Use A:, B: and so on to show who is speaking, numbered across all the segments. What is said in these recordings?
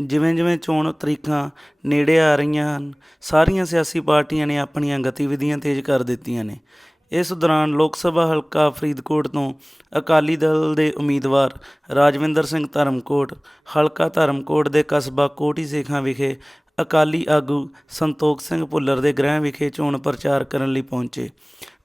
A: ਜਿਵੇਂ ਜਿਵੇਂ ਚੋਣ ਤਰੀਕਾਂ ਨੇੜੇ ਆ ਰਹੀਆਂ ਹਨ, ਸਾਰੀਆਂ ਸਿਆਸੀ ਪਾਰਟੀਆਂ ਨੇ ਆਪਣੀਆਂ ਗਤੀਵਿਧੀਆਂ ਤੇਜ਼ ਕਰ ਦਿੱਤੀਆਂ ਨੇ। ਇਸ ਦੌਰਾਨ ਲੋਕ ਸਭਾ ਹਲਕਾ ਫਰੀਦਕੋਟ ਤੋਂ ਅਕਾਲੀ ਦਲ ਦੇ ਉਮੀਦਵਾਰ ਰਾਜਵਿੰਦਰ ਸਿੰਘ ਧਰਮਕੋਟ, ਹਲਕਾ ਧਰਮਕੋਟ ਦੇ ਕਸਬਾ ਕੋਟੀ ਸੇਖਾਂ ਵਿਖੇ ਅਕਾਲੀ ਆਗੂ ਸੰਤੋਖ ਸਿੰਘ ਭੁੱਲਰ ਦੇ ਗ੍ਰਹਿ ਵਿਖੇ ਚੋਣ ਪ੍ਰਚਾਰ ਕਰਨ ਲਈ ਪਹੁੰਚੇ।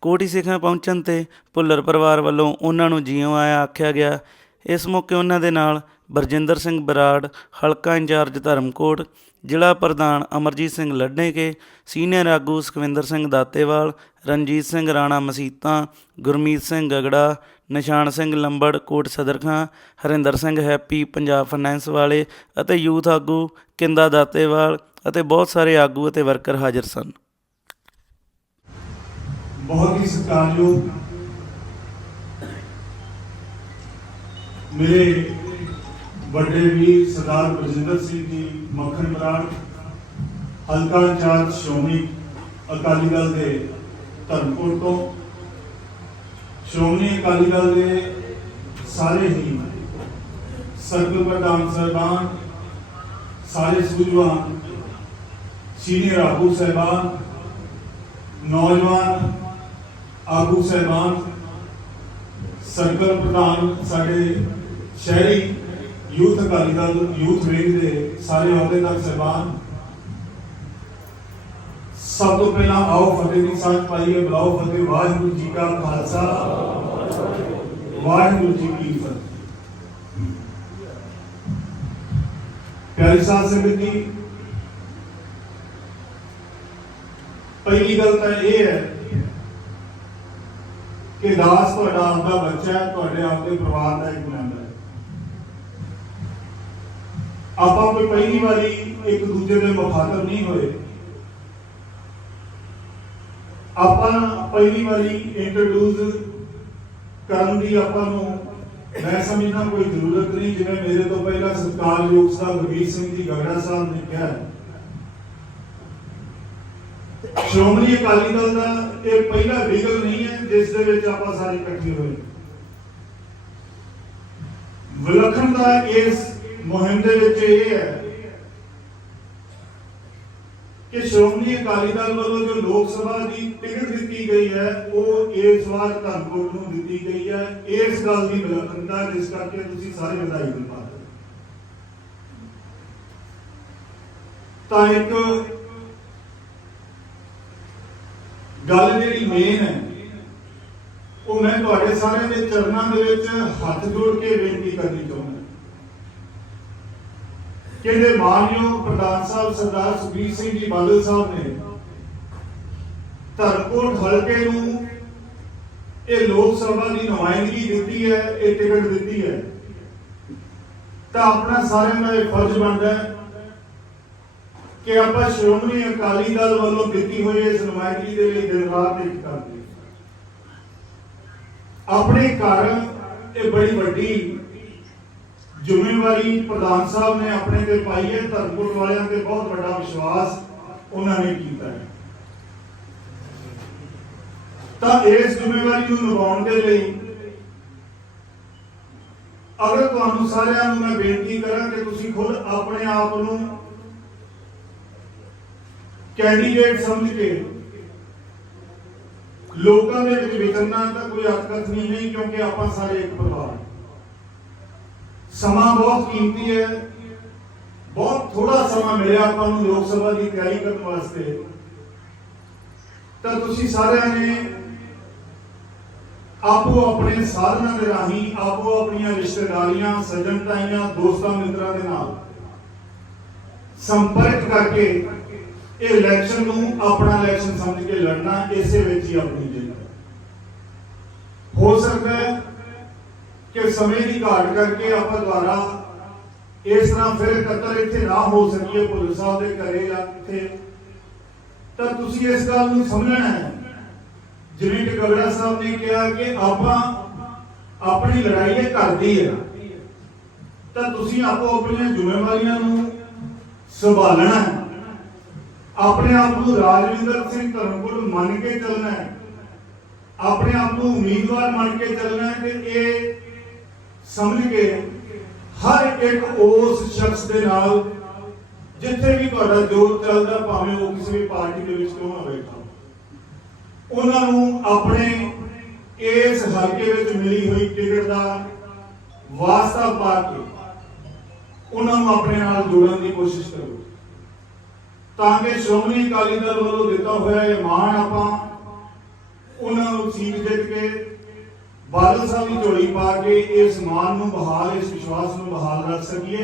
A: ਕੋਟੀ ਸੇਖਾਂ ਪਹੁੰਚਣ ਤੇ ਭੁੱਲਰ ਪਰਿਵਾਰ ਵੱਲੋਂ ਉਹਨਾਂ ਨੂੰ ਜਿਉਂ ਆਇਆ ਆਖਿਆ ਗਿਆ। ਇਸ ਮੌਕੇ ਉਹਨਾਂ ਦੇ ਨਾਲ ਬਰਜਿੰਦਰ ਸਿੰਘ ਬਰਾੜ, ਹਲਕਾ ਇੰਚਾਰਜ ਧਰਮਕੋਟ, ਜ਼ਿਲ੍ਹਾ ਪ੍ਰਧਾਨ ਅਮਰਜੀਤ ਸਿੰਘ ਲੱਡੇਕੇ, ਸੀਨੀਅਰ ਆਗੂ ਸੁਖਵਿੰਦਰ ਸਿੰਘ ਦਾਤੇਵਾਲ, ਰਣਜੀਤ ਸਿੰਘ ਰਾਣਾ ਮਸੀਤਾਂ, ਗੁਰਮੀਤ ਸਿੰਘ ਗਗੜਾ, ਨਿਸ਼ਾਨ ਸਿੰਘ ਲੰਬੜ, ਕੋਟ ਸਦਰਖਾਂ, ਹਰਿੰਦਰ ਸਿੰਘ ਹੈਪੀ, ਪੰਜਾਬ ਫਾਈਨੈਂਸ ਵਾਲੇ ਅਤੇ ਯੂਥ ਆਗੂ ਕਿੰਦਾ ਦਾਤੇਵਾਲ ਅਤੇ ਬਹੁਤ ਸਾਰੇ ਆਗੂ ਅਤੇ ਵਰਕਰ ਹਾਜ਼ਰ ਸਨ।
B: ਬਹੁਤ ਹੀ ਸਤਿਕਾਰਯੋਗ ਮੇਰੇ ਵੱਡੇ ਵੀਰ ਸਰਦਾਰ ਬਲਜਿੰਦਰ ਸਿੰਘ ਜੀ, ਮੱਖਣ ਬਰਾੜ, ਹਲਕਾ ਇੰਚਾਰਜ ਸ਼੍ਰੋਮਣੀ ਅਕਾਲੀ ਦਲ ਦੇ ਧਰਮਪੁਰ ਤੋਂ। ਸ਼੍ਰੋਮਣੀ ਅਕਾਲੀ ਦਲ ਦੇ ਸਾਰੇ ਹੀ ਸਰਕਲ ਪ੍ਰਧਾਨ ਸਰਦਾਨ ਸਾਰੇ ਸੂਝਵਾਨ, ਸੀਨੀਅਰ ਆਗੂ ਸਹਿਬਾਨ, ਨੌਜਵਾਨ ਆਗੂ ਸਹਿਬਾਨ ਸਰਕਲ ਪ੍ਰਧਾਨ ਸਾਡੇ ਸ਼ਹਿਰੀ youth Akali Dal, youth wing ਦੇ ਸਾਰੇ ਅਹੁਦੇਦਾਰ ਸਹਿਬਾਨ। ਸਭ ਤੋਂ ਪਹਿਲਾਂ ਆਓ ਫਤਿਹ ਦੀ ਸਾਂਝ ਪਾਈਏ, ਬੁਲਾਓ ਫਤਿਹ। ਵਾਹਿਗੁਰੂ ਜੀ ਕਾ ਖਾਲਸਾ। ਵਾਹਿਗੁਰੂ ਜੀ ਕੀ ਫਤਿਹ। ਪਿਆਰੀ ਸਾਧ ਸੰਗਤ ਜੀ, ਪਹਿਲੀ ਗੱਲ ਤਾਂ ਇਹ ਹੈ ਕਿ ਦਾਸ ਤੁਹਾਡਾ ਆਪਦਾ ਬੱਚਾ ਹੈ, ਤੁਹਾਡੇ ਆਪਦੇ ਪਰਿਵਾਰ ਦਾ ਇੱਕ ਮੈਂਬਰ ਹੈ ਆਪਾਂ ਕੋਈ ਪਹਿਲੀ ਵਾਰੀ ਇੱਕ ਦੂਜੇ ਦੇ ਮੁਖਾਤਬ ਨਹੀਂ ਹੋਏ। ਆਪਾਂ ਪਹਿਲੀ ਵਾਰੀ ਇੰਟਰੋਡਿਊਸ ਕਰਨ ਦੀ ਆਪਾਂ ਨੂੰ ਮੈਂ ਸਮਝਦਾ ਕੋਈ ਜ਼ਰੂਰਤ ਨਹੀਂ, ਜਿਵੇਂ ਮੇਰੇ ਤੋਂ ਪਹਿਲਾਂ ਸਤਿਕਾਰਯੋਗ ਸਾਹਿਬ ਰਵੀਰ ਸਿੰਘ ਜੀ ਗਗੜਾ ਸਾਹਿਬ ਨੇ ਕਿਹਾ ਸ਼੍ਰੋਮਣੀ ਅਕਾਲੀ ਦਲ ਦਾ ਇਹ ਪਹਿਲਾ ਵਿਗਲ ਨਹੀਂ ਹੈ, ਜਿਸ ਦੇ ਵਿੱਚ ਆਪਾਂ ਸਾਰੇ ਇਕੱਠੇ ਹੋਏ। ਵਿਲੱਖਣ ਦਾ ਇਸ ਮੁਹਿੰਮ ਦੇ ਵਿੱਚ ਇਹ ਹੈ ਕਿ ਸ਼੍ਰੋਮਣੀ ਅਕਾਲੀ ਦਲ ਵੱਲੋਂ ਜੋ ਲੋਕ ਸਭਾ ਦੀ ਟਿਕਟ ਦਿੱਤੀ ਗਈ ਹੈ, ਉਹ ਇਸ ਵਾਰ ਧਰਮਕੋਟ ਨੂੰ ਦਿੱਤੀ ਗਈ ਹੈ। ਇਸ ਗੱਲ ਦੀ ਵਿਲੱਖਣਤਾ ਜਿਸ ਕਰਕੇ ਤੁਸੀਂ ਸਾਰੇ ਵਧਾਈ ਦਿੰਦੇ ਹੋ। ਤਾਂ ਇੱਕ ਗੱਲ ਜਿਹੜੀ ਮੇਨ ਹੈ, ਉਹ ਮੈਂ ਤੁਹਾਡੇ ਸਾਰਿਆਂ ਦੇ ਚਰਨਾਂ ਦੇ ਵਿੱਚ ਹੱਥ ਜੋੜ ਕੇ ਬੇਨਤੀ ਕਰਨੀ ਚਾਹੁੰਦਾ ਕਹਿੰਦੇ ਮਾਨਯੋਗ ਪ੍ਰਧਾਨ ਸਾਹਿਬ ਸਰਦਾਰ ਸੁਖਬੀਰ ਸਿੰਘ ਜੀ ਬਾਦਲ ਸਾਹਿਬ ਨੇ ਧਰਮਕੋਟ ਹਲਕੇ ਨੂੰ ਇਹ ਲੋਕ ਸਭਾ ਦੀ ਨੁਮਾਇੰਦਗੀ ਦਿੱਤੀ ਹੈ, ਇਹ ਟਿਕਟ ਦਿੱਤੀ ਹੈ। ਤਾਂ ਆਪਣਾ ਸਾਰਿਆਂ ਦਾ ਇਹ ਫਰਜ਼ ਬਣਦਾ ਹੈ ਕਿ ਆਪਾਂ ਸ਼੍ਰੋਮਣੀ ਅਕਾਲੀ ਦਲ ਵੱਲੋਂ ਦਿੱਤੀ ਹੋਈ ਇਸ ਨੁਮਾਇੰਦਗੀ ਦੇ ਲਈ ਦਿਨ ਰਾਤ ਇੱਕ ਕਰਦੇ ਆਪਣੇ ਘਰ ਇਹ ਬੜੀ ਵੱਡੀ ਜ਼ਿੰਮੇਵਾਰੀ ਪ੍ਰਧਾਨ ਸਾਹਿਬ ਨੇ ਆਪਣੇ ਤੇ ਪਾਈ ਹੈ ਧਰਮਪੁਰ ਵਾਲਿਆਂ ਤੇ ਬਹੁਤ ਵੱਡਾ ਵਿਸ਼ਵਾਸ ਉਹਨਾਂ ਨੇ ਕੀਤਾ ਹੈ। ਤਾਂ ਇਸ ਜ਼ਿੰਮੇਵਾਰੀ ਨੂੰ ਨਿਭਾਉਣ ਦੇ ਲਈ ਅਗਰ ਤੁਹਾਨੂੰ ਸਾਰਿਆਂ ਨੂੰ ਮੈਂ ਬੇਨਤੀ ਕਰਾਂ ਕਿ ਤੁਸੀਂ ਖੁਦ ਆਪਣੇ ਆਪ ਨੂੰ ਕੈਂਡੀਡੇਟ ਸਮਝ ਕੇ ਲੋਕਾਂ ਦੇ ਵਿੱਚ ਵਿਚਰਨਾ ਤਾਂ ਕੋਈ ਅਤਕਥਨੀ ਨਹੀਂ, ਕਿਉਂਕਿ ਆਪਾਂ ਸਾਰੇ ਇੱਕ ਪਰਿਵਾਰ ਸਮਾਂ ਬਹੁਤ ਕੀਮਤੀ ਹੈ। ਬਹੁਤ ਥੋੜਾ ਸਮਾਂ ਮਿਲਿਆ ਆਪਾਂ ਨੂੰ ਲੋਕ ਸਭਾ ਦੀ ਤਿਆਰੀ ਕਰਨ ਵਾਸਤੇ। ਤਾਂ ਤੁਸੀਂ ਸਾਰਿਆਂ ਨੇ ਆਪੋ ਆਪਣੇ ਸਾਧਨਾਂ ਦੇ ਰਾਹੀਂ, ਆਪੋ ਆਪਣੀਆਂ ਰਿਸ਼ਤੇਦਾਰੀਆਂ ਸੱਜਣਤਾਈਆਂ ਦੋਸਤਾਂ, ਮਿੱਤਰਾਂ ਦੇ ਨਾਲ ਸੰਪਰਕ ਕਰਕੇ ਇਹ ਇਲੈਕਸ਼ਨ ਨੂੰ ਆਪਣਾ ਇਲੈਕਸ਼ਨ ਸਮਝ ਕੇ ਲੜਨਾ ਇਸੇ ਵਿੱਚ ਹੀ ਆਪਣੀ ਜਿੱਤ ਹੋ ਸਕਦਾ ਹੈ ਕਿ ਸਮੇਂ ਦੀ ਘਾਟ ਕਰਕੇ ਆਪਾਂ ਦੁਆਰਾ ਇਸ ਤਰ੍ਹਾਂ ਫਿਰ ਇਕੱਤਰ ਇੱਥੇ ਨਾ ਹੋ ਸਕੀਏ ਭੁੱਲ ਦੇ ਘਰੇ ਜਾਂ ਕਿਤੇ ਤਾਂ ਤੁਸੀਂ ਇਸ ਗੱਲ ਨੂੰ ਸਮਝਣਾ ਹੈ। ਜਿਵੇਂ ਕਿ ਸਾਹਿਬ ਨੇ ਕਿਹਾ ਕਿ ਆਪਾਂ ਆਪਣੀ ਲੜਾਈ ਇਹ ਘਰ ਦੀ ਹੈ। ਤਾਂ ਤੁਸੀਂ ਆਪੋ ਆਪਣੀਆਂ ਜ਼ਿੰਮੇਵਾਰੀਆਂ ਨੂੰ ਸੰਭਾਲਣਾ ਹੈ। ਆਪਣੇ ਆਪ ਨੂੰ ਰਾਜਵਿੰਦਰ ਸਿੰਘ ਧਰਮਪੁਰ ਮੰਨ ਕੇ ਚੱਲਣਾ ਹੈ। ਆਪਣੇ ਆਪ ਨੂੰ ਉਮੀਦਵਾਰ ਮੰਨ ਕੇ ਚੱਲਣਾ ਹੈ ਤੇ ਇਹ ਸਮਝ ਕੇ ਹਰ ਇੱਕ ਉਸ ਸ਼ਖਸ ਦੇ ਨਾਲ ਜਿੱਥੇ ਵੀ ਤੁਹਾਡਾ ਜੋਰ ਚੱਲਦਾ, ਭਾਵੇਂ ਉਹ ਕਿਸੇ ਵੀ ਪਾਰਟੀ ਦੇ ਵਿੱਚ ਕਿਉਂ ਨਾ ਬੈਠਾ ਉਹਨਾਂ ਨੂੰ ਆਪਣੇ ਇਸ ਹਲਕੇ ਵਿੱਚ ਮਿਲੀ ਹੋਈ ਟਿਕਟ ਦਾ ਵਾਸਤਾ ਪਾ ਕੇ ਉਹਨਾਂ ਨੂੰ ਆਪਣੇ ਨਾਲ ਜੋੜਨ ਦੀ ਕੋਸ਼ਿਸ਼ ਕਰੋ। ਤਾਂ ਕਿ ਸ਼੍ਰੋਮਣੀ ਅਕਾਲੀ ਦਲ ਵੱਲੋਂ ਦਿੱਤਾ ਹੋਇਆ ਇਹ ਮਾਣ ਆਪਾਂ ਉਹਨਾਂ ਨੂੰ ਸੀਟ ਜਿੱਤ ਕੇ ਬਾਦਲ ਸਾਹਿਬ ਦੀ ਝੋਲੀ ਪਾ ਕੇ ਇਸ ਮਾਨ ਨੂੰ ਬਹਾਲ, ਇਸ ਵਿਸ਼ਵਾਸ ਨੂੰ ਬਹਾਲ ਰੱਖ ਸਕੀਏ।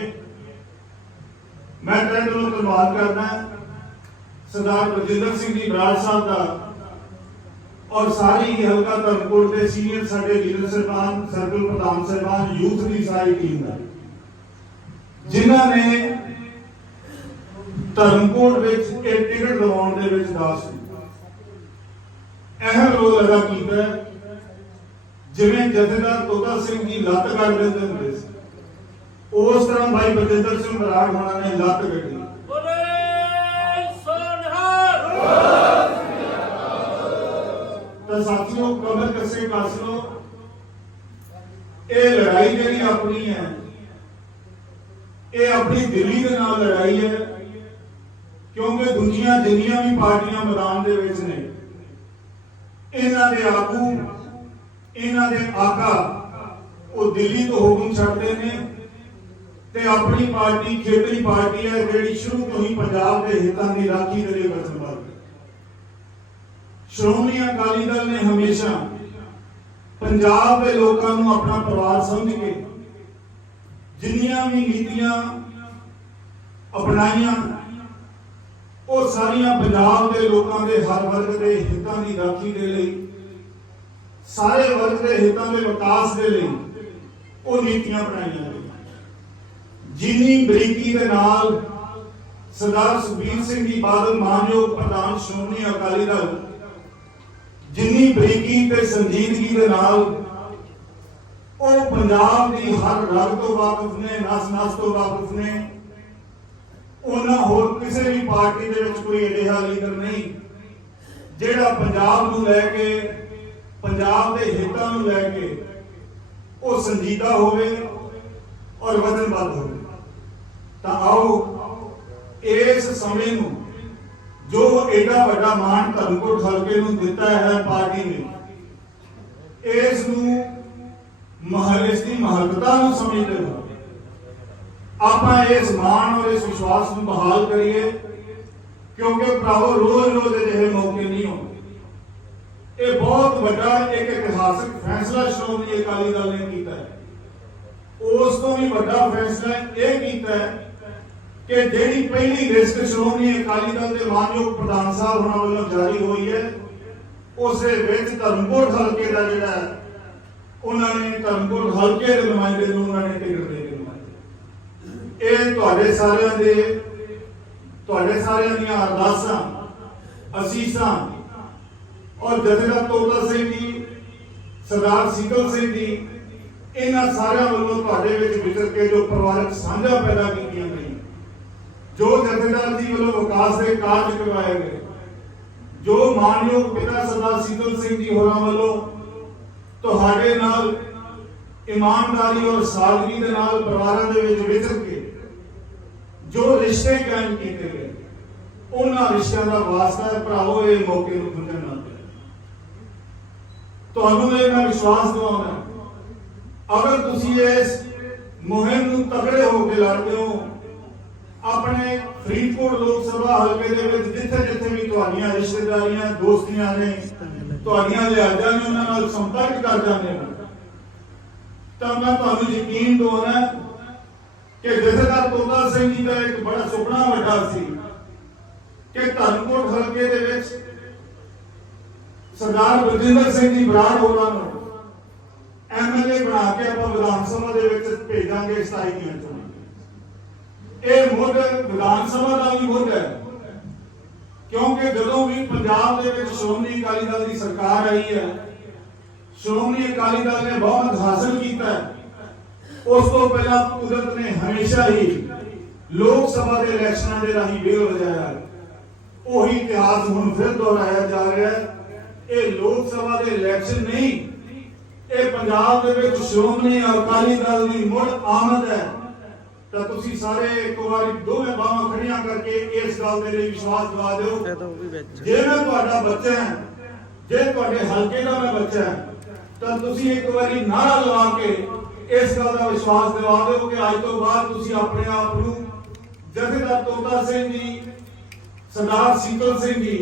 B: ਮੈਂ ਤਹਿ ਦਿਲੋਂ ਧੰਨਵਾਦ ਕਰਦਾ ਸਰਦਾਰ ਬਲਜਿੰਦਰ ਸਿੰਘ ਜੀ ਬਰਾੜ ਸਾਹਿਬ ਦਾ ਔਰ ਸਾਰੀ ਹੀ ਹਲਕਾ ਧਰਮਕੋਟ ਦੇ ਸੀਨੀਅਰ ਸਾਡੇ ਲੀਡਰ ਸਰਬਾਨ ਸਰਕਲ ਪ੍ਰਧਾਨ ਸਰਬਾਨ ਯੂਥ ਦੀ ਸਾਰੀ ਟੀਮ ਦਾ। ਜਿਨ੍ਹਾਂ ਨੇ ਧਰਮਕੋਟ ਵਿੱਚ ਇਹ ਟਿਕਟ ਲਵਾਉਣ ਦੇ ਵਿੱਚ ਦਾਸ ਅਹਿਮ ਰੋਲ ਅਦਾ ਕੀਤਾ ਹੈ। ਜਿਵੇਂ ਜਥੇਦਾਰ ਤੋਤਾ ਸਿੰਘ ਜੀ ਲੱਤ ਕਰ ਦਿੰਦੇ ਹੁੰਦੇ ਸੀ ਉਸ ਤਰ੍ਹਾਂ ਭਾਈ ਬਲਜਿੰਦਰ ਸਿੰਘ ਬਰਾੜ ਹੋਣਾ ਨੇ ਲੱਤ ਕੱਢੀ।
C: ਬੋਲੇ ਸੋਨਹਾਰ।
B: ਤਾਂ ਸਾਥੀਓ ਕਮਰ ਕਸੇ ਕੱਸ ਲੋ ਇਹ ਲੜਾਈ ਜਿਹੜੀ ਆਪਣੀ ਹੈ ਇਹ ਆਪਣੀ ਦਿੱਲੀ ਦੇ ਨਾਲ ਲੜਾਈ ਹੈ ਕਿਉਂਕਿ ਦੁਨੀਆ ਜਿੰਨੀਆਂ ਵੀ ਪਾਰਟੀਆਂ ਮੈਦਾਨ ਦੇ ਵਿੱਚ ਨੇ। ਇਹਨਾਂ ਦੇ ਆਗੂ ਇਹਨਾਂ ਦੇ ਆਕਾ ਉਹ ਦਿੱਲੀ ਤੋਂ ਹੁਕਮ ਛੱਡਦੇ ਨੇ ਤੇ ਆਪਣੀ ਪਾਰਟੀ, ਖੇਤਰੀ ਪਾਰਟੀ ਹੈ, ਜਿਹੜੀ ਸ਼ੁਰੂ ਤੋਂ ਹੀ ਪੰਜਾਬ ਦੇ ਹਿੱਤਾਂ ਦੀ ਰਾਖੀ ਦੇ ਲਈ ਵਚਨਬੱਧ ਹੈ। ਸ਼੍ਰੋਮਣੀ ਅਕਾਲੀ ਦਲ ਨੇ ਹਮੇਸ਼ਾ ਪੰਜਾਬ ਦੇ ਲੋਕਾਂ ਨੂੰ ਆਪਣਾ ਪਰਿਵਾਰ ਸਮਝ ਕੇ ਜਿੰਨੀਆਂ ਵੀ ਨੀਤੀਆਂ ਅਪਣਾਈਆਂ, ਉਹ ਸਾਰੀਆਂ ਪੰਜਾਬ ਦੇ ਲੋਕਾਂ ਦੇ ਹਰ ਵਰਗ ਦੇ ਹਿੱਤਾਂ ਦੀ ਰਾਖੀ ਦੇ ਲਈ ਸਾਰੇ ਵਰਗ ਦੇ ਹਿੱਤਾਂ ਦੇ ਵਿਕਾਸ ਦੇ ਲਈ ਉਹ ਨੀਤੀਆਂ ਬਣਾਈਆਂ ਗਈਆਂ। ਜਿੰਨੀ ਬਰੀਕੀ ਦੇ ਨਾਲ ਸਰਦਾਰ ਸੁਖਬੀਰ ਸਿੰਘ ਜੀ ਬਾਦਲ ਮਾਨਯੋਗ ਪ੍ਰਧਾਨ ਸ਼੍ਰੋਮਣੀ ਅਕਾਲੀ ਦਲ, ਜਿੰਨੀ ਬਰੀਕੀ ਤੇ ਸੰਜੀਦਗੀ ਦੇ ਨਾਲ ਉਹ ਪੰਜਾਬ ਦੀ ਹਰ ਰਗ ਤੋਂ ਵਾਕਿਫ ਨੇ ਨਸ ਨਸ ਤੋਂ ਵਾਕਿਫ ਨੇ, ਉਹਨਾਂ ਹੋਰ ਕਿਸੇ ਵੀ ਪਾਰਟੀ ਦੇ ਵਿੱਚ ਕੋਈ ਅਜਿਹਾ ਲੀਡਰ ਨਹੀਂ, ਜਿਹੜਾ ਪੰਜਾਬ ਨੂੰ ਲੈ ਕੇ ਪੰਜਾਬ ਦੇ ਹਿੱਤਾਂ ਨੂੰ ਲੈ ਕੇ ਉਹ ਸੰਜੀਦਾ ਹੋਵੇ ਔਰ ਵਚਨਬੱਧ ਹੋਵੇ। ਤਾਂ ਆਓ ਇਸ ਸਮੇਂ ਨੂੰ ਜੋ ਐਡਾ ਵੱਡਾ ਮਾਣ ਧਰਮਕੋਟ ਹਲਕੇ ਨੂੰ ਦਿੱਤਾ ਹੈ ਪਾਰਟੀ ਨੇ, ਇਸ ਨੂੰ ਮਹਲ, ਇਸ ਦੀ ਮਹੱਤਤਾ ਨੂੰ ਸਮਝਦੇ ਹੋ ਆਪਾਂ ਇਸ ਮਾਣ ਔਰ ਇਸ ਵਿਸ਼ਵਾਸ ਨੂੰ ਬਹਾਲ ਕਰੀਏ ਕਿਉਂਕਿ ਭਰਾਵੋ ਰੋਜ਼ ਰੋਜ਼ ਅਜਿਹੇ ਮੌਕੇ ਨਹੀਂ ਆਉਂਦੇ। ਇਹ ਬਹੁਤ ਵੱਡਾ ਇੱਕ ਇਤਿਹਾਸਕ ਫੈਸਲਾ ਸ਼੍ਰੋਮਣੀ ਅਕਾਲੀ ਦਲ ਨੇ ਕੀਤਾ ਹੈ। ਉਸ ਤੋਂ ਵੀ ਵੱਡਾ ਫੈਸਲਾ ਇਹ ਕੀਤਾ ਹੈ ਕਿ ਜਿਹੜੀ ਪਹਿਲੀ ਲਿਸਟ ਸ਼੍ਰੋਮਣੀ ਅਕਾਲੀ ਦਲ ਦੇ ਮਾਨਯੋਗ ਪ੍ਰਧਾਨ ਸਾਹਿਬ ਹੋਣਾ ਵੱਲੋਂ ਜਾਰੀ ਹੋਈ ਹੈ, ਉਸੇ ਵਿੱਚ ਧਰਮਪੁਰ ਹਲਕੇ ਦਾ ਜਿਹੜਾ ਉਹਨਾਂ ਨੇ ਧਰਮਪੁਰ ਹਲਕੇ ਦੇ ਨੁਮਾਇੰਦੇ ਨੂੰ ਉਹਨਾਂ ਨੇ ਟਿਕਟ ਦੇ ਕੇ ਇਹ ਤੁਹਾਡੇ ਸਾਰਿਆਂ ਦੇ ਤੁਹਾਡੇ ਸਾਰਿਆਂ ਦੀਆਂ ਅਰਦਾਸਾਂ, ਅਸੀਸਾਂ ਔਰ ਜਥੇਦਾਰ ਤੋਤਾ ਸਿੰਘ ਜੀ, ਸਰਦਾਰ ਸੀਤਲ ਸਿੰਘ ਜੀ, ਇਹਨਾਂ ਸਾਰਿਆਂ ਵੱਲੋਂ ਤੁਹਾਡੇ ਵਿੱਚ ਵਿਚਰ ਕੇ ਜੋ ਪਰਿਵਾਰਕ ਸਾਂਝਾ ਪੈਦਾ ਕੀਤੀਆਂ ਗਈਆਂ, ਜੋ ਜਥੇਦਾਰ ਜੀ ਵੱਲੋਂ ਵਿਕਾਸ ਦੇ ਕਾਰਜ ਕਰਵਾਏ ਗਏ, ਜੋ ਮਾਨਯੋਗ ਪਿਤਾ ਸਰਦਾਰ ਸੀਤਲ ਸਿੰਘ ਜੀ ਹੋਰਾਂ ਵੱਲੋਂ ਤੁਹਾਡੇ ਨਾਲ ਇਮਾਨਦਾਰੀ ਔਰ ਸਾਦਗੀ ਦੇ ਨਾਲ ਪਰਿਵਾਰਾਂ ਦੇ ਵਿੱਚ ਵਿਚਰ ਕੇ ਜੋ ਰਿਸ਼ਤੇ ਕਾਇਮ ਕੀਤੇ ਗਏ, ਉਹਨਾਂ ਰਿਸ਼ਤਿਆਂ ਦਾ ਵਾਸਤਾ ਭਰਾਓ ਇਹ ਮੌਕੇ ਨੂੰ ਖੁੰਝਣ ਨਾ ਤੁਹਾਨੂੰ ਇਹ ਮੈਂ ਵਿਸ਼ਵਾਸ ਦਿਵਾਉਣਾ ਅਗਰ ਤੁਸੀਂ ਇਸ ਮੁਹਿੰਮ ਨੂੰ ਤਗੜੇ ਹੋ ਕੇ ਲੜਦੇ ਹੋ, ਆਪਣੇ ਫਰੀਦਕੋਟ ਲੋਕ ਸਭਾ ਹਲਕੇ ਦੇ ਵਿੱਚ ਜਿੱਥੇ ਜਿੱਥੇ ਵੀ ਤੁਹਾਡੀਆਂ ਰਿਸ਼ਤੇਦਾਰੀਆਂ, ਦੋਸਤੀਆਂ ਨੇ, ਤੁਹਾਡੀਆਂ ਲਿਆਜਾਂ ਨੇ, ਉਹਨਾਂ ਨਾਲ ਸੰਪਰਕ ਕਰ ਜਾਂਦੇ ਹੋ, ਤਾਂ ਮੈਂ ਤੁਹਾਨੂੰ ਯਕੀਨ ਦਿਵਾਉਣਾ ਕਿ ਜਥੇਦਾਰ ਤੋਤਾ ਸਿੰਘ ਜੀ ਦਾ ਇੱਕ ਬੜਾ ਸੁਪਨਾ ਵੱਡਾ ਸੀ ਕਿ ਧਰਮਕੋਟ ਹਲਕੇ ਦੇ ਵਿੱਚ ਸਰਦਾਰ ਬਲਜਿੰਦਰ ਸਿੰਘ ਜੀ ਬਰਾੜ ਹੋਰਾਂ ਨੂੰ ਐਮਐਲਏ ਬਣਾ ਕੇ ਆਪਾਂ ਵਿਧਾਨ ਸਭਾ ਦੇ ਵਿੱਚ ਭੇਜਾਂਗੇ 27 ਦੀਆਂ ਚੋਣਾਂ। ਇਹ ਮੁੱਢ ਵਿਧਾਨ ਸਭਾ ਦਾ ਵੀ ਮੁੱਢ ਹੈ। ਕਿਉਂਕਿ ਜਦੋਂ ਵੀ ਪੰਜਾਬ ਦੇ ਵਿੱਚ ਸ਼੍ਰੋਮਣੀ ਅਕਾਲੀ ਦਲ ਦੀ ਸਰਕਾਰ ਆਈ ਹੈ, ਸ਼੍ਰੋਮਣੀ ਅਕਾਲੀ ਦਲ ਨੇ ਬਹੁਤ ਹਾਸਲ ਕੀਤਾ ਉਸ ਤੋਂ ਪਹਿਲਾਂ ਕੁਦਰਤ ਨੇ ਹਮੇਸ਼ਾ ਹੀ ਲੋਕ ਸਭਾ ਦੇ ਇਲੈਕਸ਼ਨਾਂ ਦੇ ਰਾਹੀਂ ਵੇਲ ਵਜਾਇਆ ਉਹੀ ਇਤਿਹਾਸ ਹੁਣ ਫਿਰ ਦੁਹਰਾਇਆ ਜਾ ਰਿਹਾ ਹੈ। ਇਹ ਲੋਕ ਸਭਾ ਦੇ ਇਲੈਕਸ਼ਨ ਨਹੀਂ। ਇਹ ਪੰਜਾਬ ਦੇ ਵਿੱਚ ਸ਼੍ਰੋਮਣੀ ਅਕਾਲੀ ਦਲ ਦੀ ਮੁੜ ਆਮਦ ਹੈ। ਤਾਂ ਤੁਸੀਂ ਸਾਰੇ ਇੱਕ ਵਾਰੀ ਦੋਵੇਂ ਬਾਹਾਂ ਖੜੀਆਂ ਕਰਕੇ ਇਸ ਗੱਲ ਦੇ ਲਈ ਵਿਸ਼ਵਾਸ ਦਿਵਾ ਦਿਓ। ਜੇ ਮੈਂ ਤੁਹਾਡਾ ਬੱਚਾ ਹਾਂ ਜੇ ਤੁਹਾਡੇ ਹਲਕੇ ਦਾ ਮੈਂ ਬੱਚਾ ਹਾਂ ਤਾਂ ਤੁਸੀਂ ਇੱਕ ਵਾਰੀ ਨਾਰਾ ਲਵਾ ਕੇ ਇਸ ਗੱਲ ਦਾ ਵਿਸ਼ਵਾਸ ਦਿਵਾ ਦਿਓ ਕਿ ਅੱਜ ਤੋਂ ਬਾਅਦ ਤੁਸੀਂ ਆਪਣੇ ਆਪ ਨੂੰ ਜਥੇਦਾਰ ਤੋਤਾ ਸਿੰਘ ਜੀ ਸਰਦਾਰ ਸੀਤਲ ਸਿੰਘ ਜੀ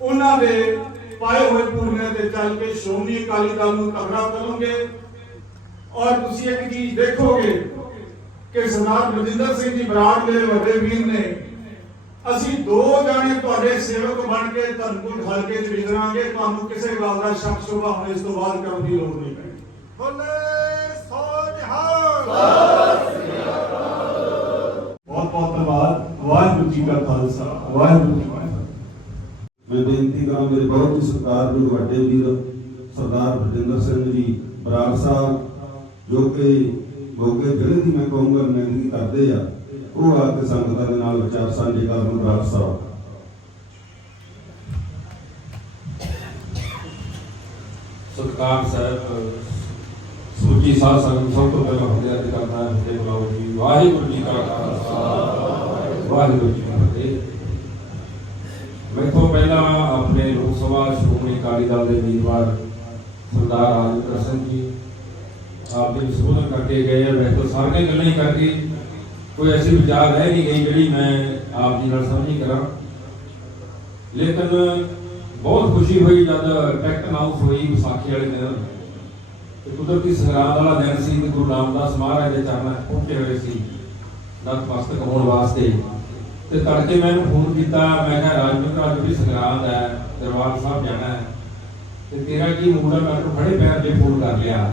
B: ਉਹਨਾਂ ਦੇ ਪਾਏ ਹੋਏ ਪੂਰਨੇ ਤੇ ਚੱਲ ਕੇ ਸ਼੍ਰੋਮਣੀ ਅਕਾਲੀ ਦਲ ਨੂੰ ਤਗੜਾ ਕਰੋਗੇ ਔਰ ਤੁਸੀਂ ਇੱਕ ਚੀਜ਼ ਦੇਖੋਗੇ ਕਿ ਸਰਦਾਰ ਬਲਜਿੰਦਰ ਸਿੰਘ ਜੀ ਬਰਾੜ ਮੇਰੇ ਵੱਡੇ ਵੀਰ ਨੇ ਅਸੀਂ ਦੋ ਜਾਣੇ ਤੁਹਾਡੇ ਸੇਵਕ ਬਣ ਕੇ ਧਰਮਪੁਰ ਹਲਕੇ ਚ ਵਿਚਰਾਂਗੇ ਤੁਹਾਨੂੰ ਕਿਸੇ ਗੱਲ ਦਾ ਸ਼ੱਕ ਸ਼ੁਬਾ ਹੁਣ ਇਸ ਤੋਂ ਬਾਅਦ ਕਰਨ ਦੀ ਲੋੜ ਨਹੀਂ ਪੈਣੀ
C: ਬੋਲੇ ਸੋ ਨਿਹਾਲ।
B: ਬਹੁਤ ਬਹੁਤ ਧੰਨਵਾਦ। ਵਾਹਿਗੁਰੂ ਜੀ ਕਾ ਖਾਲਸਾ ਵਾਹਿਗੁਰੂ ਜੀ
D: ਮੈਂ ਬੇਨਤੀ ਕਰਾਂ ਮੇਰੇ ਬਹੁਤ ਹੀ ਸਤਿਕਾਰਯੋਗ ਵੱਡੇ ਵੀਰ ਸਰਦਾਰ ਬਰਜਿੰਦਰ ਸਿੰਘ ਜੀ, ਬਰਾੜ ਸਾਹਿਬ, ਜੋ ਕਿ ਮੋਗੇ ਜ਼ਿਲ੍ਹੇ ਦੀ ਮੈਂ ਕਹੂੰਗਾ ਨੁਮਾਇੰਦਗੀ ਕਰਦੇ ਆ, ਉਹ ਆ ਕੇ ਸੰਗਤਾਂ ਦੇ ਨਾਲ ਵਿਚਾਰ ਸਾਂਝੇ ਕਰਨ, ਬਰਾੜ ਸਾਹਿਬ।
E: ਸਤਕਾਰ ਸਾਹਿਬ, ਸੂਚੀ ਸਾਧ ਸੰਗਤ ਸਭ ਤੋਂ ਪਹਿਲਾਂ ਹੁੰਦੇ ਅੱਜ ਹੈ ਤੇ ਬੁਲਾਓ ਜੀ ਵਾਹਿਗੁਰੂ ਜੀ ਕਾ ਖਾਲਸਾ, ਵਾਹਿਗੁਰੂ ਜੀ ਮੈਂ ਤੋਂ ਪਹਿਲਾਂ ਆਪਣੇ ਲੋਕ ਸਭਾ ਸ਼੍ਰੋਮਣੀ ਅਕਾਲੀ ਦਲ ਦੇ ਉਮੀਦਵਾਰ ਸਰਦਾਰ ਰਾਜਿੰਦਰ ਸਿੰਘ ਜੀ ਆਪ ਦੇ ਸੰਬੋਧਨ ਕਰਕੇ ਗਏ ਆ। ਵੈਸੇ ਸਾਰੀਆਂ ਗੱਲਾਂ ਹੀ ਕਰਕੇ ਕੋਈ ਐਸੀ ਵਿਚਾਰ ਰਹਿ ਨਹੀਂ ਗਈ ਜਿਹੜੀ ਮੈਂ ਆਪ ਜੀ ਨਾਲ ਸਾਂਝੀ ਕਰਾਂ। ਲੇਕਿਨ ਬਹੁਤ ਖੁਸ਼ੀ ਹੋਈ ਜਦ ਟੈਕਟ ਅਨਾਉਂਸ ਹੋਈ ਵਿਸਾਖੀ ਵਾਲੇ ਦਿਨ। ਤੇ ਕੁਦਰਤੀ ਸੰਗਰਾਮ ਵਾਲਾ ਦਿਨ ਸੀ ਤੇ ਗੁਰੂ ਰਾਮਦਾਸ ਮਹਾਰਾਜ ਦੇ ਚਰਨਾਂ 'ਚ ਪਹੁੰਚੇ ਹੋਏ ਸੀ। ਨਤਮਸਤਕ ਹੋਣ ਵਾਸਤੇ। ਤੇ ਤੜਕੇ ਮੈਂ ਇਹਨੂੰ ਫੋਨ ਕੀਤਾ ਮੈਂ ਕਿਹਾ ਰਾਜਪੁਰ ਅੱਜ ਵੀ ਸੰਗਰਾਮ ਹੈ, ਦਰਬਾਰ ਸਾਹਿਬ ਜਾਣਾ ਹੈ। ਤੇ ਤੇਰਾ ਕੀ ਮੂਡ ਹੈ? ਮੈਂ ਖੜੇ ਪੈਰ ਤੇ ਫੋਨ ਕਰ ਲਿਆ।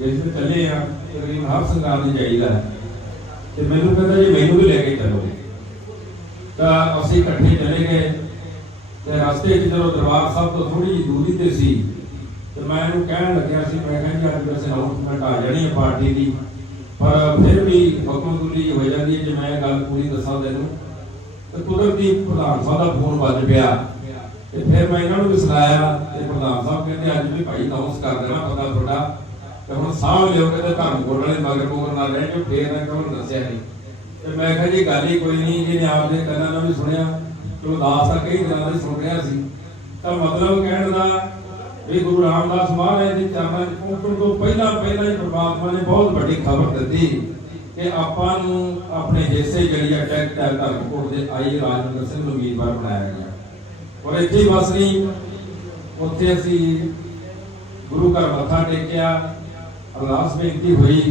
E: ਜਿਸ ਤੇ ਚੱਲੇ ਆ ਤਕਰੀਬਨ ਹਰ ਸੰਗਰਾਮ ਦੀ ਜਾਈਦਾ ਤੇ ਮੈਨੂੰ ਕਹਿੰਦਾ ਜੀ ਮੈਨੂੰ ਵੀ ਲੈ ਕੇ ਚੱਲੋਗੇ। ਤਾਂ ਅਸੀਂ ਇਕੱਠੇ ਚਲੇ ਗਏ। ਤੇ ਰਸਤੇ 'ਚ ਜਦੋਂ ਦਰਬਾਰ ਸਾਹਿਬ ਤੋਂ ਥੋੜੀ ਜਿਹੀ ਦੂਰੀ ਤੇ ਸੀ ਤੇ ਮੈਂ ਇਹਨੂੰ ਕਹਿਣ ਲੱਗਿਆ ਸੀ ਮੈਂ ਕਿਹਾ ਜੀ ਅੱਜ ਵੈਸੇ ਅਨਾਉਂਸਮੈਂਟ ਆ ਜਾਣੀ ਹੈ ਪਾਰਟੀ ਦੀ। ਪਰ ਫਿਰ ਵੀ ਹੁਕਮਦੁਲੀ ਹੋ ਜਾਂਦੀ ਹੈ ਜੇ ਮੈਂ ਗੱਲ ਪੂਰੀ ਦੱਸਾਂ ਤੈਨੂੰ ਤੇ ਕੁਦਰਤੀ ਪ੍ਰਧਾਨ ਸਾਹਿਬ ਦਾ ਫੋਨ ਵੱਜ ਪਿਆ। ਤੇ ਫਿਰ ਮੈਂ ਇਹਨਾਂ ਨੂੰ ਵੀ ਤੇ ਪ੍ਰਧਾਨ ਸਾਹਿਬ ਕਹਿੰਦੇ, ਅੱਜ ਵੀ ਭਾਈ ਅਨਾਉਂਸ ਕਰ ਦੇਣਾ ਪਤਾ ਤੁਹਾਡਾ। ਤੇ ਹੁਣ ਸਾਹ ਲਿਓ, ਕਹਿੰਦੇ ਧਰਮ ਕੋਲ ਵਾਲੇ ਮਗਰ ਮਗਰ ਨਾ ਰਹਿ ਜੋ ਫੇਰ ਨਾ ਕਹੋ ਦੱਸਿਆ ਨਹੀਂ ਤੇ ਮੈਂ ਕਿਹਾ, ਜੀ ਗੱਲ ਹੀ ਕੋਈ ਨਹੀਂ ਜਿਹਨੇ ਆਪਦੇ ਕੰਨਾਂ ਨਾਲ ਵੀ ਸੁਣਿਆ ਚਲੋ ਦਾਸ ਤਾਂ ਕਈ ਦਿਨਾਂ ਦਾ ਸੁਣ ਰਿਹਾ ਸੀ। ਤਾਂ ਮਤਲਬ ਕਹਿਣ ਦਾ ਵੀ ਗੁਰੂ ਰਾਮਦਾਸ ਮਹਾਰਾਜ ਦੇ ਚਰਨਾਂ 'ਚ ਪਹੁੰਚਣ ਤੋਂ ਪਹਿਲਾਂ ਪਹਿਲਾਂ ਹੀ ਪ੍ਰਮਾਤਮਾ ਨੇ ਬਹੁਤ ਵੱਡੀ ਖਬਰ ਦਿੱਤੀ। ਕਿ ਆਪਾਂ ਨੂੰ ਆਪਣੇ ਹਿੱਸੇ ਜਿਹੜੀ ਆ ਟੈਕਟ ਹੈ ਧਰਮਕੋਟ ਦੇ ਆਈ ਰਾਜਵਿੰਦਰ ਸਿੰਘ ਨੂੰ ਉਮੀਦਵਾਰ ਬਣਾਇਆ ਗਿਆ। ਔਰ ਇੱਥੇ ਹੀ ਬਸ ਨਹੀਂ, ਉੱਥੇ ਅਸੀਂ ਗੁਰੂ ਘਰ ਮੱਥਾ ਟੇਕਿਆ, ਅਰਦਾਸ ਬੇਨਤੀ ਹੋਈ।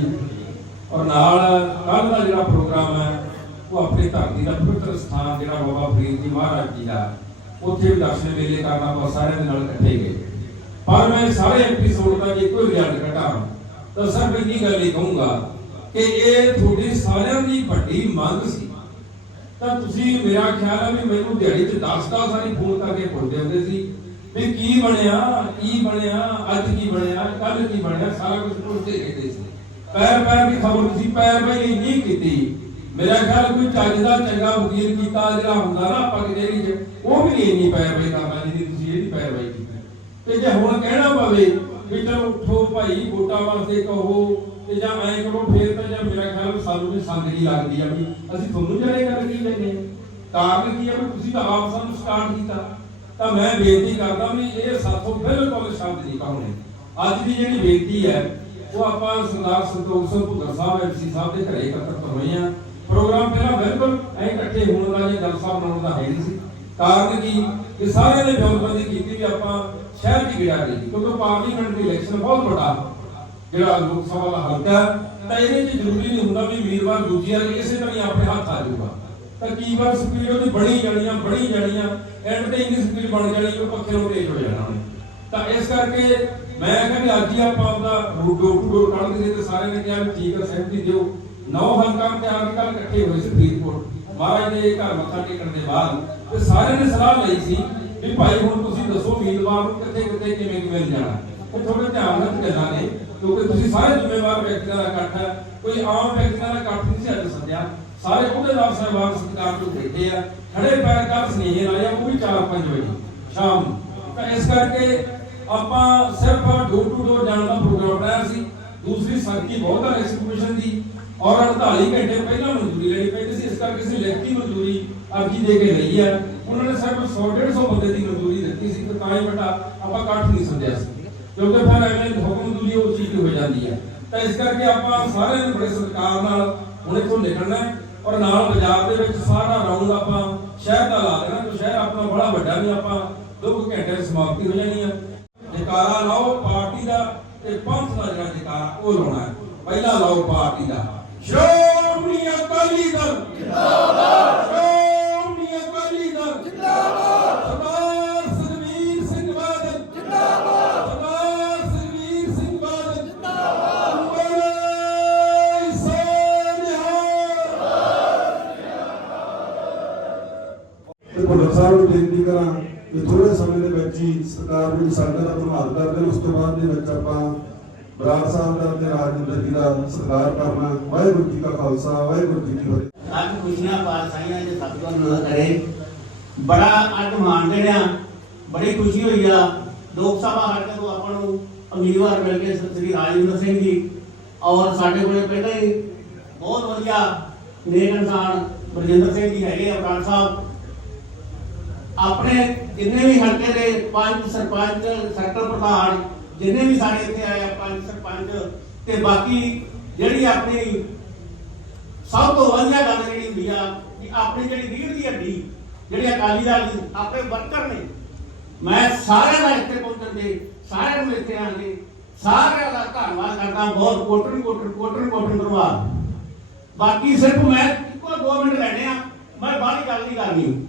E: ਔਰ ਨਾਲ ਕੱਲ ਦਾ ਜਿਹੜਾ ਪ੍ਰੋਗਰਾਮ ਹੈ, ਉਹ ਆਪਣੀ ਧਰਤੀ ਦਾ ਪਵਿੱਤਰ ਸਥਾਨ ਜਿਹੜਾ ਬਾਬਾ ਫਰੀਦ ਜੀ ਮਹਾਰਾਜ ਜੀ ਦਾ, ਉੱਥੇ ਵੀ ਦਰਸ਼ਨ ਮੇਲੇ ਕਰਨਾ ਆਪਾਂ ਸਾਰਿਆਂ ਦੇ ਨਾਲ ਇਕੱਠੇ ਗਏ। ਪਰ ਮੈਂ ਸਾਰੇ ਐਪੀਸੋਡ ਦਾ ਜੇ ਕੋਈ ਰਿਜ਼ਲਟ ਕੱਢਾਂ ਤਾਂ ਸਰ ਮੈਂ ਇਹ ਗੱਲ ਹੀ ਕਹੂੰਗਾ ਕਿ ਇਹ ਤੁਹਾਡੀ ਸਾਰਿਆਂ ਦੀ ਵੱਡੀ ਮੰਗ ਸੀ। ਤਾਂ ਤੁਸੀਂ ਮੇਰਾ ਖਿਆਲ ਹੈ ਵੀ ਮੈਨੂੰ ਦਿਹਾੜੀ 'ਚ 10 10 ਵਾਰੀ ਫੋਨ ਕਰਕੇ ਪੁੱਛਦੇ ਹੁੰਦੇ ਸੀ ਵੀ ਕੀ ਬਣਿਆ ਕੀ ਬਣਿਆ, ਅੱਜ ਕੀ ਬਣਿਆ ਕੱਲ ਕੀ ਬਣਿਆ, ਸਾਰਾ ਕੁਝ ਪੁੱਛਦੇ ਰਹਿੰਦੇ ਸੀ। ਪੈਰ ਪੈਰ ਦੀ ਖਬਰ ਸੀ ਪੈਰ ਬਈ ਨਹੀਂ ਕੀਤੀ। ਮੇਰਾ ਖਿਆਲ ਕੋਈ ਚੱਜ ਦਾ ਚੰਗਾ ਵਕੀਲ ਕੀਤਾ, ਜਿਹੜਾ ਹੁੰਦਾ ਨਾ ਆਪਾਂ ਕਿਹੜੀ ਚ, ਉਹ ਵੀ ਨਹੀਂ ਇੰਨੀ ਪੈਰ ਬਈ ਕਰਦਾ ਜਿੰਨੀ ਤੁਸੀਂ ਇਹਦੀ ਪੈਰ ਬਈ ਕੀਤੀ। ਤੇ ਜੇ ਹੁਣ ਕਹਿਣਾ ਪਵੇ ਵੀ ਚਲੋ ਉਠੋ ਭਾਈ, ਵੋਟਾਂ ਵਾਸਤੇ ਕਹੋ ਤੇ ਜਾਂ ਐਂ ਕਰੋ ਫੇਰ ਤਾਂ ਜਾਂ ਮੇਰਾ ਖਿਆਲ ਸਾਨੂੰ ਵੀ ਸੰਗ ਜੀ ਲੱਗਦੀ ਆ ਵੀ ਅਸੀਂ ਤੁਹਾਨੂੰ ਜਿਹੜੇ ਗੱਲ ਕੀ ਲੈਨੇ ਕਾਰਨ ਕੀ ਆ ਵੀ ਤੁਸੀਂ ਤਾਂ ਆਪ ਸਾਨੂੰ ਸਟਾਰਟ ਕੀਤਾ। ਤਾਂ ਮੈਂ ਬੇਨਤੀ ਕਰਦਾ ਵੀ ਇਹ ਸਾਥੋਂ ਬਿਲਕੁਲ ਸ਼ਬਦ ਨਹੀਂ ਕਹੋਣੇ ਅੱਜ ਦੀ ਜਿਹੜੀ ਬੇਨਤੀ ਹੈ, ਉਹ ਆਪਾਂ ਸਰਦਾਰ ਸੰਤੋਖ ਸਿੰਘ ਭੁੱਦਰ ਸਾਹਿਬ ਐਮਸੀ ਸਾਹਿਬ ਦੇ ਘਰੇ ਇਕੱਤਰ ਹੋਏ ਆ ਪ੍ਰੋਗਰਾਮ ਪਹਿਲਾਂ ਬਿਲਕੁਲ ਐ ਇਕੱਠੇ ਹੋਣ ਦਾ ਜੇ ਜਲਸਾ ਬਣਾਉਣ ਦਾ ਹੈ ਨਹੀਂ ਸੀ। ਕਾਰਨ ਕੀ? ਕਿ ਸਾਰਿਆਂ ਨੇ ਬਿਆਨਬੰਦੀ ਕੀਤੀ ਵੀ ਆਪਾਂ ਸ਼ਹਿਰ ਦੀ ਗਿੜਾ ਗਈ ਕਿਉਂਕਿ ਪਾਰਲੀਮੈਂਟ ਦੀ ਇਲੈਕਸ਼ਨ ਬਹੁਤ ਵੱਡਾ। ਜਿਹੜਾ ਲੋਕ ਸਭਾ ਦਾ ਹਲਕਾ ਤਾਂ ਇਹਦੇ 'ਚ ਜ਼ਰੂਰੀ ਨਹੀਂ ਹੁੰਦਾ ਵੀ ਵੀਰਵਾਰ ਦੂਜੀ ਵਾਰ ਇਸੇ ਤਰ੍ਹਾਂ ਹੀ ਆਪਣੇ ਹੱਥ ਆ ਜਾਊਗਾ। ਤਾਂ ਕੀ ਵਾਰ ਸਪੀਡ ਉਹਦੀ ਬੜੀ ਜਾਣੀਆਂ ਬੜੀ ਜਾਣੀਆਂ ਐਂਡ ਤੇ ਇੰਨੀ ਸਪੀਡ ਬਣ ਜਾਣੀ, ਉਹ ਪੱਖੇ ਨੂੰ ਤੇਜ਼ ਹੋ ਜਾਣਾ ਉਹਨੇ ਤਾਂ ਇਸ ਕਰਕੇ ਮੈਂ ਕਿਹਾ ਅੱਜ ਹੀ ਆਪਾਂ ਆਪਦਾ ਰੂਟ ਟੂ ਡੋਰ ਕੱਢ ਦਿੱਤੇ ਤੇ ਸਾਰਿਆਂ ਨੇ ਕਿਹਾ ਵੀ ਠੀਕ ਹੈ ਸਹਿਮਤੀ ਦਿਓ। ਨੌ ਹਲਕਾ ਤਿਆਰ ਕੱਲ ਇਕੱਠੇ ਹੋਏ ਸੀ ਫਰੀਦਕੋਟ। ਮਹਾਰਾਜ ਦੇ ਘਰ ਮੱਥਾ ਟੇਕਣ ਦੇ ਬਾਅਦ ਤੇ ਸਾਰਿਆਂ ਨੇ ਸਲਾਹ ਲਈ ਸੀ ਵੀ ਭਾਈ ਹੁਣ ਤੁਸੀਂ ਦੱਸੋ ਉਮੀਦਵਾਰ ਨੂੰ ਕਿੱਥੇ ਕਿੱਥੇ ਕਿਵੇਂ ਕਿਵੇਂ ਜਾਣਾ। ਉਹ ਥੋੜੇ ਧਿਆਨ ਨਾਲ ਗੱਲਾਂ ਨੇ ਕਿਉਂਕਿ ਤੁਸੀਂ ਸਾਰੇ ਜ਼ਿੰਮੇਵਾਰ ਵਿਅਕਤੀਆਂ ਦਾ ਇਕੱਠ ਹੈ, ਕੋਈ ਆਮ ਵਿਅਕਤੀਆਂ ਦਾ ਇਕੱਠ ਨਹੀਂ ਸੀ ਅੱਜ ਸੱਦਿਆ। ਸਾਰੇ ਉਹਦੇਦਾਰ ਸਾਹਿਬਾਨ ਸਤਿਕਾਰ ਤੋਂ ਬੈਠੇ ਆ, ਖੜੇ ਪੈਰ ਕਰ ਸਨੇਹ ਲਾਇਆ ਉਹ ਵੀ 4-5 ਵਜੇ, ਸ਼ਾਮ ਨੂੰ। ਤਾਂ ਇਸ ਕਰਕੇ ਆਪਾਂ ਸਿਰਫ ਡੋਰ ਟੂ ਡੋਰ ਜਾਣ ਦਾ ਪ੍ਰੋਗਰਾਮ ਬਣਾਇਆ ਸੀ। ਦੂਸਰੀ ਸੰਗਤੀ ਬਹੁਤ ਹੈ ਦੀ, ਔਰ 48 ਘੰਟੇ ਪਹਿਲਾਂ ਮਨਜ਼ੂਰੀ ਲੈਣੀ ਪੈਂਦੀ ਸੀ, ਇਸ ਕਰਕੇ ਅਸੀਂ ਲਿਖਤੀ ਮਨਜ਼ੂਰੀ ਅਰਜੀ ਦੇ ਕੇ ਲਈ ਹੈ ਉਹਨਾਂ ਨੇ ਸਿਰਫ 100 150 ਬੰਦੇ ਦੀ ਮਨਜ਼ੂਰੀ ਦਿੱਤੀ ਸੀ, ਤਾਂ ਹੀ ਬੇਟਾ ਆਪਾਂ ਇਕੱਠ ਨਹੀਂ ਸਮਝਿਆ ਸੀ। ਕਿਉਂਕਿ ਫਿਰ ਐਵੇਂ ਹੁਕਮ ਦੂਜੀ ਉਹ ਚੀਜ਼ ਹੋ ਜਾਂਦੀ ਹੈ। ਤਾਂ ਇਸ ਕਰਕੇ ਆਪਾਂ ਸਾਰਿਆਂ ਨੇ ਬੜੇ ਸਤਿਕਾਰ ਨਾਲ ਹੁਣ ਇੱਥੋਂ ਨਿਕਲਣਾ ਔਰ ਨਾਲ ਬਾਜ਼ਾਰ ਦੇ ਵਿੱਚ ਸਾਰਾ ਰਾਉਂਡ ਆਪਾਂ ਸ਼ਹਿਰ ਦਾ ਲਾ ਦੇਣਾ ਤੇ ਸ਼ਹਿਰ ਆਪਣਾ ਬੜਾ ਵੱਡਾ ਨਹੀਂ, ਆਪਾਂ ਦੋ ਘੰਟੇ ਸਮਾਪਤੀ ਹੋ ਜਾਣੀ ਹੈ। ਜਕਾਰਾ ਲਾਓ, ਪਾਰਟੀ ਦਾ ਤੇ ਪੰਥ ਦਾ ਜਿਹੜਾ ਜਕਾਰਾ, ਉਹ ਲਾਉਣਾ ਹੈ। ਪਹਿਲਾ ਲਾਓ ਪਾਰਟੀ ਦਾ। ਸ਼੍ਰੋਮਣੀ ਅਕਾਲੀ ਦਲ। ਜਿੰਦਾਬਾਦ
D: ਤੇ ਨੂੰ ਬੇਨਤੀ ਕਰਾਂ ਕਿ ਥੋੜੇ ਸਮੇਂ ਦੇ ਵਿੱਚ ਹੀ ਸਰਕਾਰ ਨੂੰ ਸਾਡੇ ਦਾ ਧੰਨਵਾਦ ਕਰਦੇ ਉਸ ਤੋਂ ਬਾਅਦ ਦੇ ਵਿੱਚ ਆਪਾਂ ਬਰਾੜ ਸਾਹਿਬ ਦਾ ਤੇ ਰਾਜਿੰਦਰ ਜੀ ਦਾ ਸਤਿਕਾਰ ਕਰਨਾ। ਵਾਹਿਗੁਰੂ ਜੀ ਕਾ ਖਾਲਸਾ, ਵਾਹਿਗੁਰੂ ਜੀ ਕੀ ਫਤਿਹ।
F: ਅੱਜ ਖੁਸ਼ੀਆਂ ਪਾਤਸ਼ਾਹੀਆਂ ਦੇ ਸਤਿਗੁਰ ਨੂੰ ਕਰੇ। ਬੜਾ ਅੱਜ ਮਾਣਦੇ ਆ। ਬੜੀ ਖੁਸ਼ੀ ਹੋਈ ਆ। ਲੋਕ ਸਭਾ ਹਲਕੇ ਤੋਂ ਆਪਾਂ ਨੂੰ ਉਮੀਦਵਾਰ ਮਿਲ ਗਏ ਸ੍ਰੀ ਰਾਜਿੰਦਰ ਸਿੰਘ ਜੀ ਔਰ ਸਾਡੇ ਕੋਲੇ ਪਹਿਲਾਂ ਹੀ ਬਹੁਤ ਵਧੀਆ ਨੇਕ ਇਨਸਾਨ ਬਰਜਿੰਦਰ ਸਿੰਘ ਜੀ ਹੈਗੇ ਆ ਬਰਾੜ ਸਾਹਿਬ। ਆਪਣੇ ਜਿੰਨੇ ਵੀ ਹਲਕੇ ਦੇ ਪੰਜ ਸਰਪੰਚ, ਸੈਕਟਰ ਪ੍ਰਧਾਨ, ਜਿੰਨੇ ਵੀ ਸਾਡੇ ਇੱਥੇ ਆਏ ਆ ਪੰਜ ਸਰਪੰਚ, ਤੇ ਬਾਕੀ ਜਿਹੜੀ ਆਪਣੀ ਸਭ ਤੋਂ ਵਧੀਆ ਗੱਲ ਜਿਹੜੀ ਹੁੰਦੀ ਆ ਕਿ ਆਪਣੀ ਜਿਹੜੀ ਰੀੜ ਦੀ ਹੱਡੀ, ਜਿਹੜੀ ਅਕਾਲੀ ਦਲ ਦੀ, ਆਪਣੇ ਵਰਕਰ ਨੇ। ਮੈਂ ਸਾਰਿਆਂ ਦਾ ਇੱਥੇ ਪਹੁੰਚਣ ਦੇ ਸਾਰਿਆਂ ਨੂੰ ਇੱਥੇ ਆਉਣ ਦੇ ਸਾਰਿਆਂ ਦਾ ਧੰਨਵਾਦ ਕਰਦਾ, ਬਹੁਤ ਕੋਟਨ ਕੋਟਨ ਕੋਟਨ ਕੋਟਨ ਧੰਨਵਾਦ। ਬਾਕੀ ਸਿਰਫ ਮੈਂ ਇੱਕੋ ਦੋ ਮਿੰਟ ਲੈਣੇ ਆ, ਮੈਂ ਬਾਹਲੀ ਗੱਲ ਨਹੀਂ ਕਰਨੀ।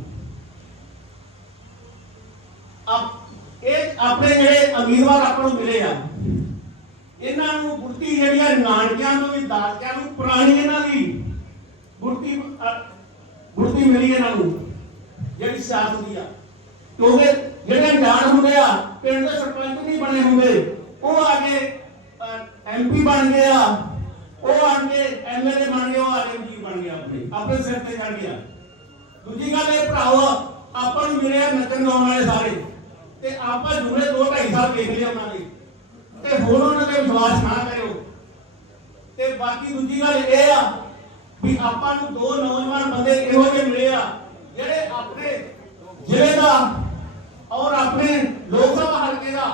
F: ਆਪ ਇਹ ਆਪਣੇ ਜਿਹੜੇ ਉਮੀਦਵਾਰ ਆਪਾਂ ਨੂੰ ਮਿਲੇ ਆ ਇਹਨਾਂ ਨੂੰ ਗੁਰਤੀ ਜਿਹੜੀ ਆ ਨਾਨਕਿਆਂ ਨੂੰ ਵੀ ਦਾਦਕਿਆਂ ਨੂੰ ਪੁਰਾਣੀ ਇਹਨਾਂ ਦੀ ਗੁਰਤੀ ਅ, ਗੁਰਤੀ ਮਿਲੀ ਇਹਨਾਂ ਨੂੰ ਜਿਹੜੀ ਸਿਆਸਤ ਦੀ ਆ। ਕਿਉਂਕਿ ਜਿਹੜੇ ਜਾਣ ਹੁੰਦੇ ਆ ਪਿੰਡ ਦੇ ਸਰਪੰਚ ਨਹੀਂ ਬਣੇ ਹੁੰਦੇ ਉਹ ਆ ਕੇ ਐਮਪੀ ਬਣ ਗਏ ਆ ਉਹ ਆ ਕੇ ਐਮਐਲਏ ਬਣ ਗਏ ਉਹ ਆ ਕੇ ਐਮਪੀ ਬਣ ਗਏ ਆਪਣੇ ਆਪਣੇ ਸਿਰ ਤੇ ਚੜ ਗਿਆ। ਦੂਜੀ ਗੱਲ ਇਹ ਭਰਾਓ ਆਪਾਂ ਨੂੰ ਮਿਲੇ ਆ ਨੱਚਣ ਗਾਉਣ ਵਾਲੇ ਸਾਰੇ। ਤੇ ਆਪਾਂ ਜੁੜੇ ਦੋ ਢਾਈ ਸਾਲ ਦੇਖ ਲਿਆ ਉਹਨਾਂ ਨੇ ਤੇ ਹੁਣ ਉਹਨਾਂ ਤੇ ਵਿਸ਼ਵਾਸ ਨਾ ਕਰਿਓ। ਤੇ ਬਾਕੀ ਦੂਜੀ ਗੱਲ ਇਹ ਆ ਵੀ ਆਪਾਂ ਨੂੰ ਦੋ ਨੌਜਵਾਨ ਬੰਦੇ ਇਹੋ ਜਿਹੇ ਮਿਲੇ ਆ, ਜਿਹੜੇ ਆਪਣੇ ਜ਼ਿਲ੍ਹੇ ਦਾ ਔਰ ਆਪਣੇ ਲੋਕ ਸਭਾ ਹਲਕੇ ਦਾ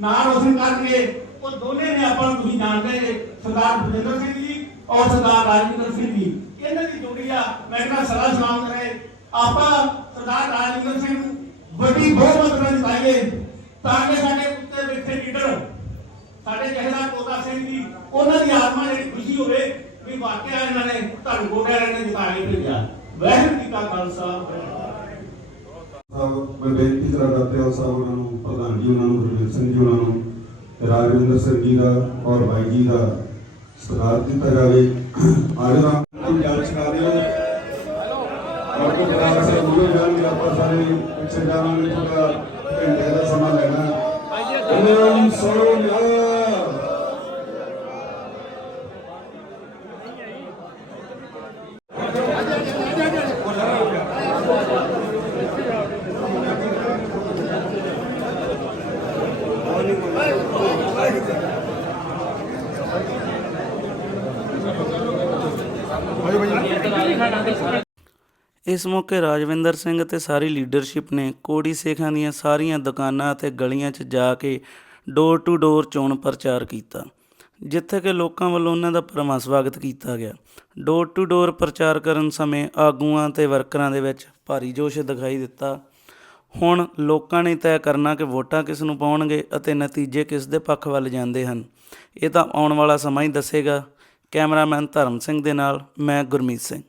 F: ਨਾਂ ਰੋਸ਼ਨ ਕਰਨਗੇ, ਉਹ ਦੋਨੇ ਨੇ ਆਪਾਂ ਨੂੰ ਤੁਸੀਂ ਜਾਣਦੇ ਜੇ, ਸਰਦਾਰ ਬਜਿੰਦਰ ਸਿੰਘ ਜੀ ਔਰ ਸਰਦਾਰ ਰਾਜਿੰਦਰ ਸਿੰਘ ਜੀ। ਇਹਨਾਂ ਦੀ ਜੋੜੀ ਆ, ਮੈਂ ਕਹਿੰਦਾ ਸਦਾ ਸਲਾਮਤ ਰਹੇ। ਆਪਾਂ ਸਰਦਾਰ ਰਾਜਿੰਦਰ ਸਿੰਘ ਨੂੰ ਵੱਡੀ ਬਹੁਮਤ ਨਾਲ ਜਿਤਾਈਏ ਤਾਂ ਕਿ ਸਾਡੇ ਉੱਤੇ ਬੈਠੇ ਲੀਡਰ, ਸਾਡੇ ਜਹਦਾ ਕੋਤਾ ਸਿੰਘ ਜੀ, ਉਹਨਾਂ ਦੀ ਆਤਮਾ ਜਿਹੜੀ ਖੁਸ਼ੀ ਹੋਵੇ ਵੀ ਵਾਕਿਆ ਇਹਨਾਂ ਨੇ ਧੰਨ ਗੋਡਿਆਂ ਨੇ ਜਿਤਾ ਕੇ ਭੇਜਿਆ। ਵਾਹਿਗੁਰੂ ਜੀ ਖਾਲਸਾ।
D: ਮੈਂ ਬੇਨਤੀ ਕਰਾਂ ਕਰਤੇ ਸਾਹਿਬ ਉਹਨਾਂ ਨੂੰ, ਪ੍ਰਧਾਨ ਜੀ ਉਹਨਾਂ ਨੂੰ ਗੁਰਮੀਤ ਸਿੰਘ ਜੀ ਉਹਨਾਂ ਨੂੰ, ਰਾਜਵਿੰਦਰ ਸਿੰਘ ਜੀ ਦਾ ਔਰ ਬਾਈ ਜੀ ਦਾ ਸਤਿਕਾਰ ਦਿੱਤਾ ਜਾਵੇ। ਆਜੋ ਨੂੰ ਜਾਲ ਛਕਾ ਦਿਓ ਕੋ ਬਰਾਬਰ ਸੇ ਬੁਲੇ ਜਾਣਗੇ ਆਪਾਂ ਸਾਰੇ ਪਿੱਛੇ ਜਾਵਾਂਗੇ ਥੋੜਾ ਘੰਟੇ ਦਾ ਸਮਾਂ ਲੈਣਾ। ਓਮ ਸੋ ਨਿਹਾਲ
A: ਇਸ ਮੌਕੇ ਰਾਜਵਿੰਦਰ ਸਿੰਘ ਅਤੇ ਸਾਰੀ ਲੀਡਰਸ਼ਿਪ ਨੇ ਕੋੜੀ ਸੇਖਾਂ ਦੀਆਂ ਸਾਰੀਆਂ ਦੁਕਾਨਾਂ ਅਤੇ ਗਲੀਆਂ 'ਚ ਜਾ ਕੇ ਡੋਰ ਟੂ ਡੋਰ ਚੋਣ ਪ੍ਰਚਾਰ ਕੀਤਾ, ਜਿੱਥੇ ਕਿ ਲੋਕਾਂ ਵੱਲੋਂ ਉਹਨਾਂ ਦਾ ਭਰਵਾਂ ਸਵਾਗਤ ਕੀਤਾ ਗਿਆ। ਡੋਰ ਟੂ ਡੋਰ ਪ੍ਰਚਾਰ ਕਰਨ ਸਮੇਂ ਆਗੂਆਂ ਤੇ ਵਰਕਰਾਂ ਦੇ ਵਿੱਚ ਭਾਰੀ ਜੋਸ਼ ਦਿਖਾਈ ਦਿੱਤਾ। ਹੁਣ ਲੋਕਾਂ ਨੇ ਤੈਅ ਕਰਨਾ ਕਿ ਵੋਟਾਂ ਕਿਸ ਨੂੰ ਪਾਉਣਗੇ ਅਤੇ ਨਤੀਜੇ ਕਿਸ ਦੇ ਪੱਖ ਵੱਲ ਜਾਂਦੇ ਹਨ। ਇਹ ਤਾਂ ਆਉਣ ਵਾਲਾ ਸਮਾਂ ਹੀ ਦੱਸੇਗਾ। ਕੈਮਰਾਮੈਨ ਧਰਮ ਸਿੰਘ ਦੇ ਨਾਲ, ਮੈਂ ਗੁਰਮੀਤ ਸਿੰਘ।